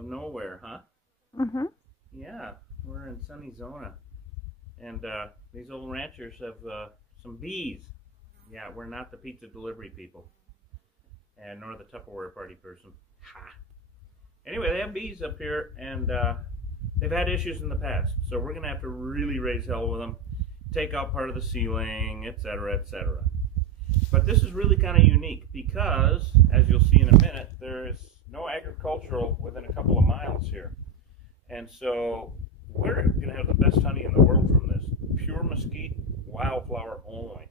of nowhere, huh? Mm-hmm. Yeah, we're in sunny Zona. And these old ranchers have some bees. Yeah, we're not the pizza delivery people. And nor the Tupperware party person. Ha! Anyway, they have bees up here, and they've had issues in the past. So we're going to have to really raise hell with them. Take out part of the ceiling, etc., etc. But this is really kind of unique because, as you'll see in a minute, there is no agricultural within a couple of miles here. And so we're going to have the best honey in the world from this. Pure mesquite, wildflower only.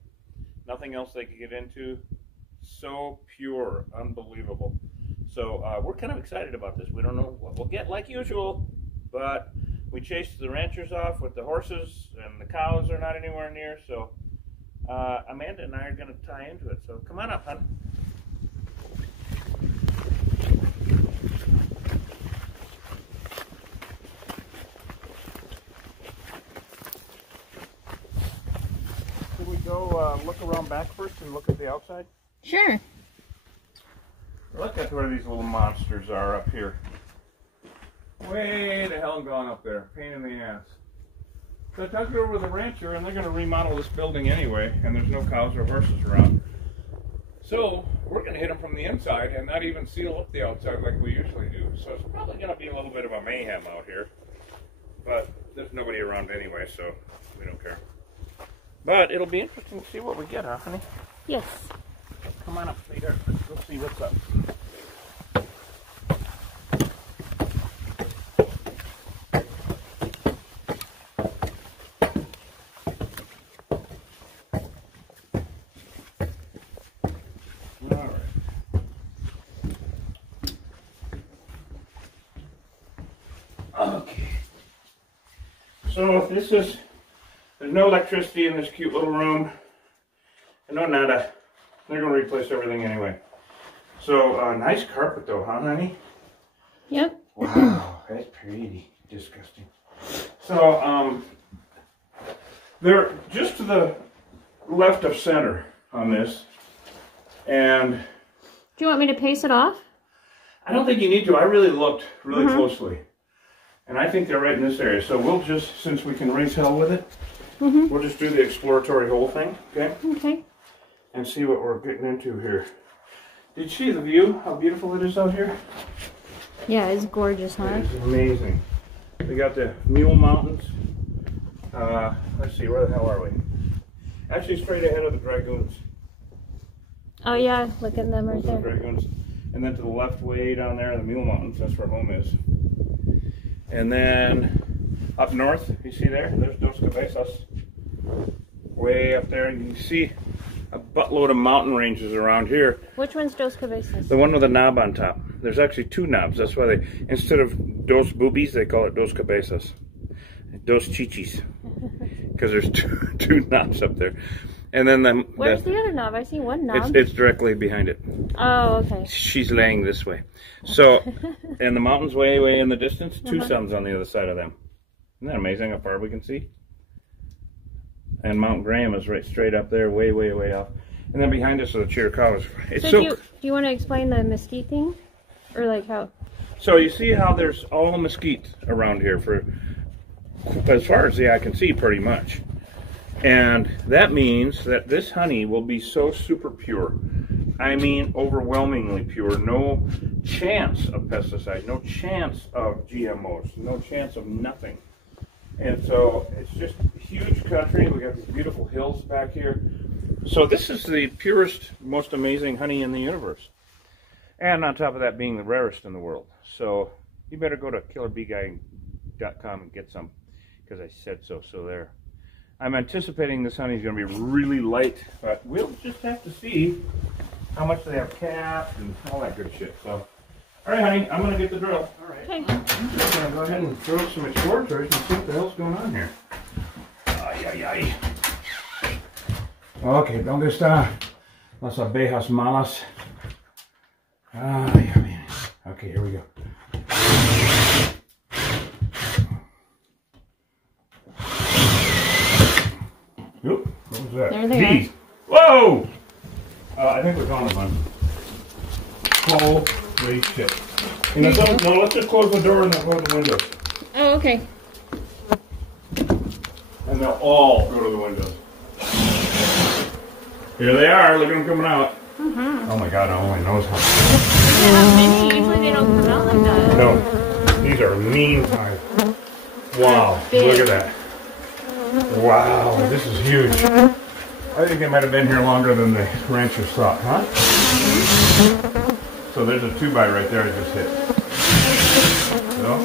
Nothing else they could get into. So pure, unbelievable. So we're kind of excited about this. We don't know what we'll get like usual, but we chased the ranchers off with the horses, and the cows are not anywhere near, so Amanda and I are going to tie into it. So come on up, hon. Should we go look around back first and look at the outside? Sure. Look at where these little monsters are up here. Way the hell gone up there. Pain in the ass. So I talked over with the rancher, and they're going to remodel this building anyway, and there's no cows or horses around. So we're going to hit them from the inside and not even seal up the outside like we usually do. So it's probably going to be a little bit of a mayhem out here. But there's nobody around anyway, so we don't care. But it'll be interesting to see what we get, huh, honey? Yes. Come on up, sweetheart. Let's go see what's up. Okay. So this is, there's no electricity in this cute little room. And no nada. They're going to replace everything anyway. So, nice carpet though, huh, honey? Yep. Wow, that's pretty disgusting. So, they're just to the left of center on this. And do you want me to pace it off? I don't think you need to. I really looked really closely. And I think they're right in this area. So we'll just, since we can raise hell with it, we'll just do the exploratory whole thing, okay? Okay. And see what we're getting into here. Did you see the view? How beautiful it is out here? Yeah, it's gorgeous, huh? It's amazing. We got the Mule Mountains. Let's see, where the hell are we? Actually, straight ahead of the Dragoons. Oh yeah, look at them right there. Dragoons. And then to the left, way down there, the Mule Mountains. That's where home is. And then up north, you see there? There's Dos Cabezas. Way up there, and you can see a buttload of mountain ranges around here. Which one's Dos Cabezas? The one with a knob on top. There's actually two knobs. That's why they, instead of dos boobies, they call it Dos Cabezas. Dos chichis. Because there's two knobs up there. And then where's the other knob? I see one knob. It's directly behind it. Oh, okay. She's laying this way. So, and the mountain's way in the distance. Two suns on the other side of them. Isn't that amazing how far we can see? And Mount Graham is right straight up there, way off. And then behind us are the Chiricahuas. So do you want to explain the mesquite thing? Or like how? So you see how there's all mesquite around here for as far as the eye can see, pretty much. And that means that this honey will be so super pure. I mean, overwhelmingly pure. No chance of pesticide, no chance of GMOs, no chance of nothing. And so it's just a huge country. We got these beautiful hills back here. So this is the purest, most amazing honey in the universe. And on top of that, being the rarest in the world. So you better go to killerbeeguy.com and get some, because I said so. So there. I'm anticipating this honey is going to be really light, but we'll just have to see how much they have capped and all that good shit. So, all right, honey, I'm going to get the drill. All right. Okay. I'm just going to go ahead and throw up some exploratories and see what the hell's going on here. Ay. Ok, ¿dónde está las abejas malas? Ay, bien. Okay, here we go. Oop, what was that? There they Bees. Whoa! I think we're on the one. Holy shit. And no, let's just close the door and then close the windows. Oh, okay. And they'll all go to the windows. Here they are. Look at them coming out. Oh my God, I only knows how. Yeah, many. Usually they don't come out like that. No, these are mean hives. Wow, look at that. Wow, this is huge. I think they might have been here longer than the ranchers thought, huh? So there's a 2x right there I just hit. No?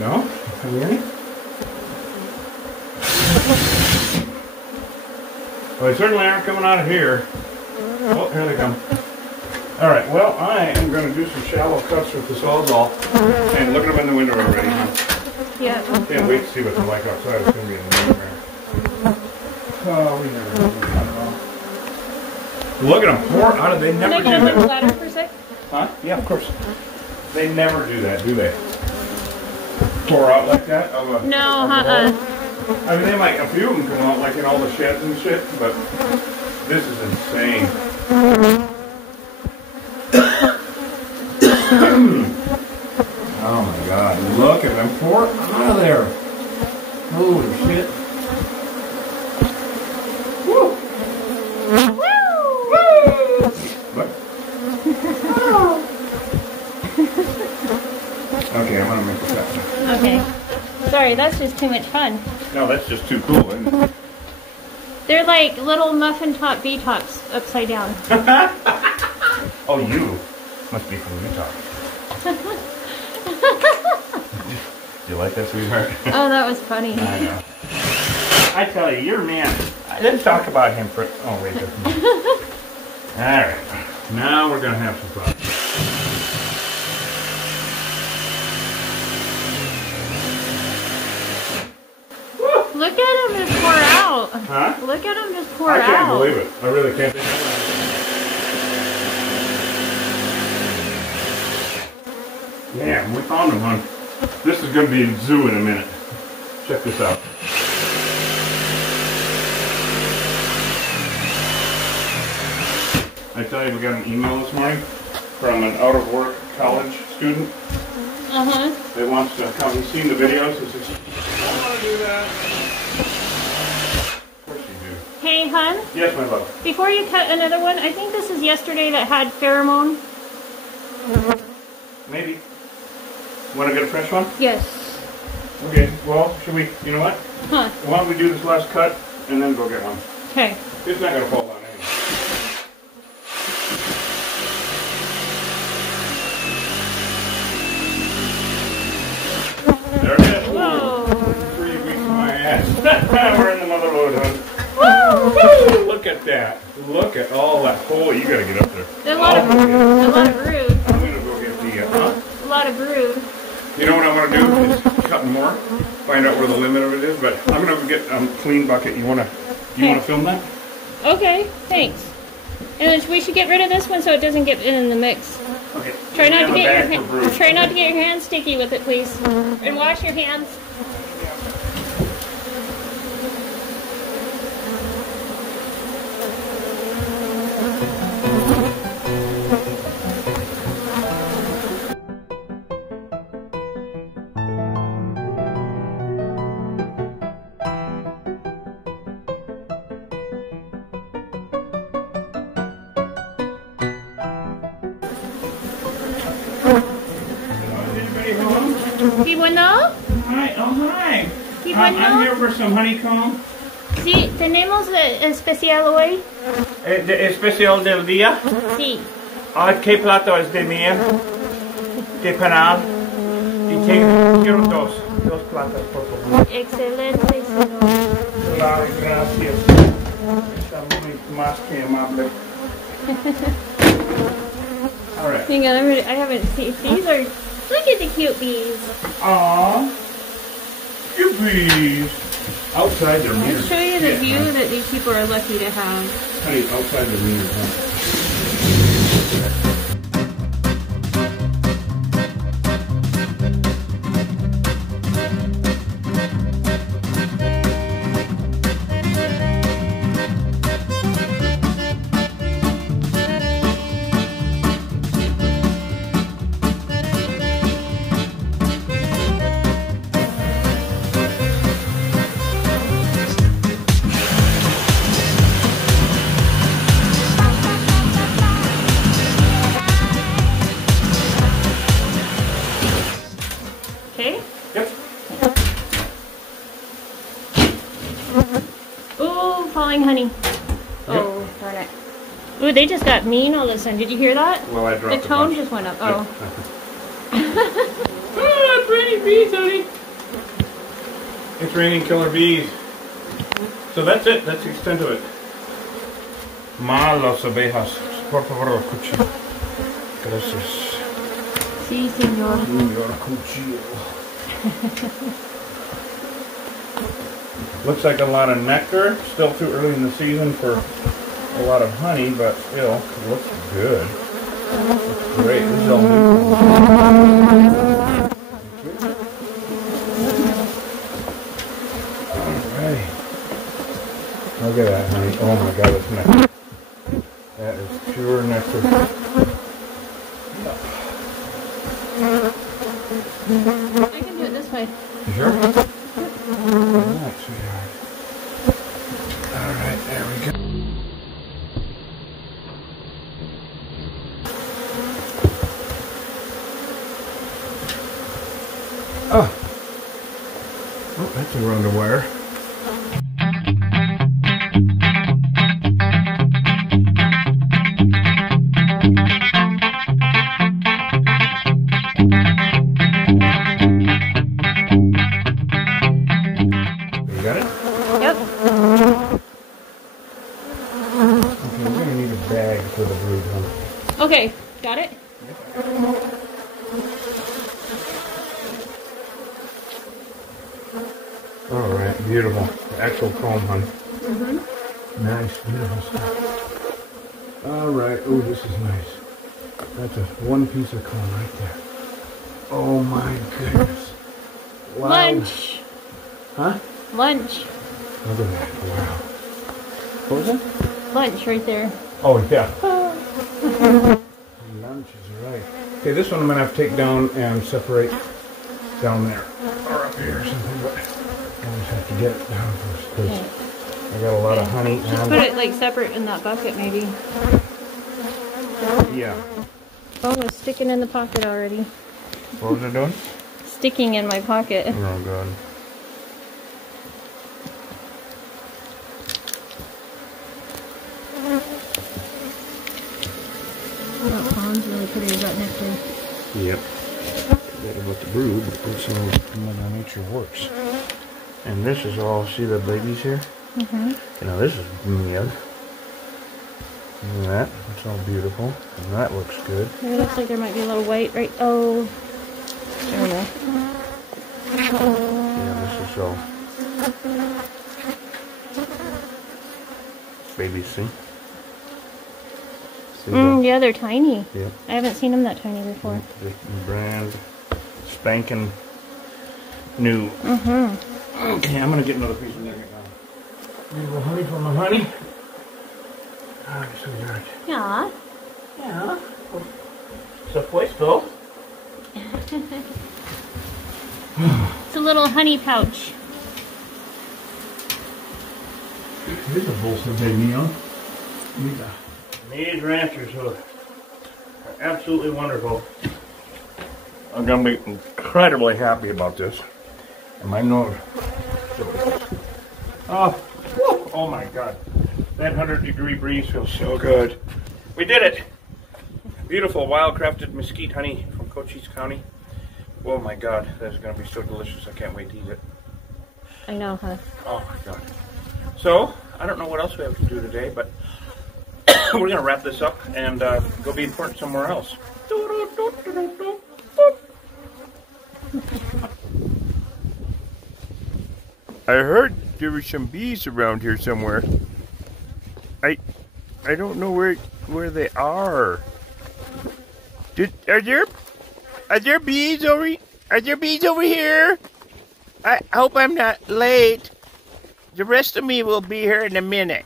No? Can you hear me? Well, they certainly aren't coming out of here. Oh, here they come. Alright, well, I am going to do some shallow cuts with the Sawzall. And look at them in the window already, huh? Yeah. Can't wait to see what they're like outside. It's going to be in the nightmare. Oh, we never do that at all. Look at them pour out of. They never do that. Can I get a that. ladder for a sec? Huh? Yeah, of course. They never do that, do they? Pour out like that? No, I mean, they might, a few of them come out like in all the sheds and shit, but this is insane. Oh my God, look at them pour out of there. Holy shit. Woo! Woo! What? Okay, I'm gonna make this happen. Okay. Sorry, that's just too much fun. No, that's just too cool, isn't it? They're like little muffin top V-tops upside down. Oh, you must be from Utah. You like that, sweetheart? Oh, that was funny. I know. I tell you, your man. Let's talk about him for. Oh, wait. All right. Now we're going to have some fun. Look at him just pour out. Huh? Look at him just pour out. I can't believe it. I really can't. Yeah, we found him, hon. This is going to be a zoo in a minute. Check this out. I tell you, we got an email this morning from an out-of-work college student. That wants to come. He's seen the videos. He says, I want to do that. Of course you do. Hey, hon. Yes, my love. Before you cut another one, I think this is yesterday that had pheromone. Maybe. Want to get a fresh one? Yes. Okay, well, should we, you know what? Huh. Why don't we do this last cut and then go get one? Okay. It's not going to fall down anyway. There it is. Whoa. 3 weeks of my ass. We're in the mother load, hon. Woo! Look at that. Look at all that. Oh, you got to get up there. There's a lot of brood. I'm going to go get the, A lot of brood. You know what I want to do is cut more, find out where the limit of it is, but I'm going to get a clean bucket. You want to film that? Okay, thanks. And we should get rid of this one so it doesn't get in the mix. Okay. Try not to get your hands sticky with it, please. And wash your hands. ¿Qué bueno? Hi, oh hi. ¿Qué bueno? I'm here for some honeycomb. Sí, tenemos especial hoy. ¿Especial del día? Sí. ¿Qué plato es de miel? ¿De panal? Y quiero dos platos, por favor. Excelente, señor. Claro, gracias. Está muy más que amable. All right. Hang on, I haven't seen. These are. Look at the cute bees. Aww. Cute bees. Outside their I'll meters. show you the view that these people are lucky to have. Honey, outside their meters, huh? Ooh, falling honey. Oh, darn it. Ooh, they just got mean all of a sudden. Did you hear that? Well, I dropped the tone just went up. Oh. Oh, it's raining bees, honey. It's raining killer bees. So that's it. That's the extent of it. Malas abejas. Por favor, cuchillo. Gracias. Sí, señor. Señor cuchillo. Looks like a lot of nectar. Still too early in the season for a lot of honey, but still, it looks good. Looks great. This is all new. Alright. Look at that, honey. Oh my god, it's nectar. That is pure nectar. I can do it this way. You sure? Alright, sweetheart. Alright, there we go. Oh, that's around the wire. You got it? Yep. Okay, we're gonna need a bag for the brood, huh? Okay, got it? Alright, beautiful. The actual comb, hun. Mm-hmm. Nice, beautiful stuff. Alright, oh, this is nice. That's a one piece of comb right there. Oh my goodness. Wow. Lunch. Huh? Lunch. Look at that. Wow. What was it? Lunch right there. Oh, yeah. Lunch is right. Okay, this one I'm going to have to take down and separate down there. Or up here or something, but I just have to get it down first because I got a lot of honey. Just put it like separate in that bucket maybe. Yeah. Oh, it's sticking in the pocket already. What was it doing? Sticking in my pocket. Oh, God. That pond's really pretty. Is that nectar? Yep. Forget about the brood, but that's how Mother Nature works. And this is all, see the babies here? Mm-hmm. You know, this is meal. Look at that. It's all beautiful. And that looks good. It looks like there might be a little white right. Oh. There we go. Yeah, this is all. Babies, see? Yeah, they're tiny. Yep. I haven't seen them that tiny before. The brand spanking new. Mm-hmm. Okay, I'm gonna get another piece of nectar now. Beautiful honey for my honey. Ah, sweetheart. Yeah. Yeah. So puesto. It's a little honey pouch. Here's a bolster baby, huh? These ranchers are absolutely wonderful. I'm gonna be incredibly happy about this. And my nose. Oh, whew, oh my God. That 100-degree breeze feels so good. We did it. Beautiful wild-crafted mesquite honey from Cochise County. Oh my God, that's gonna be so delicious. I can't wait to eat it. I know, huh? Oh my God. So, I don't know what else we have to do today, but we're going to wrap this up and go be important somewhere else. I heard there were some bees around here somewhere. I don't know where they are. Are there bees over here? I hope I'm not late. The rest of me will be here in a minute.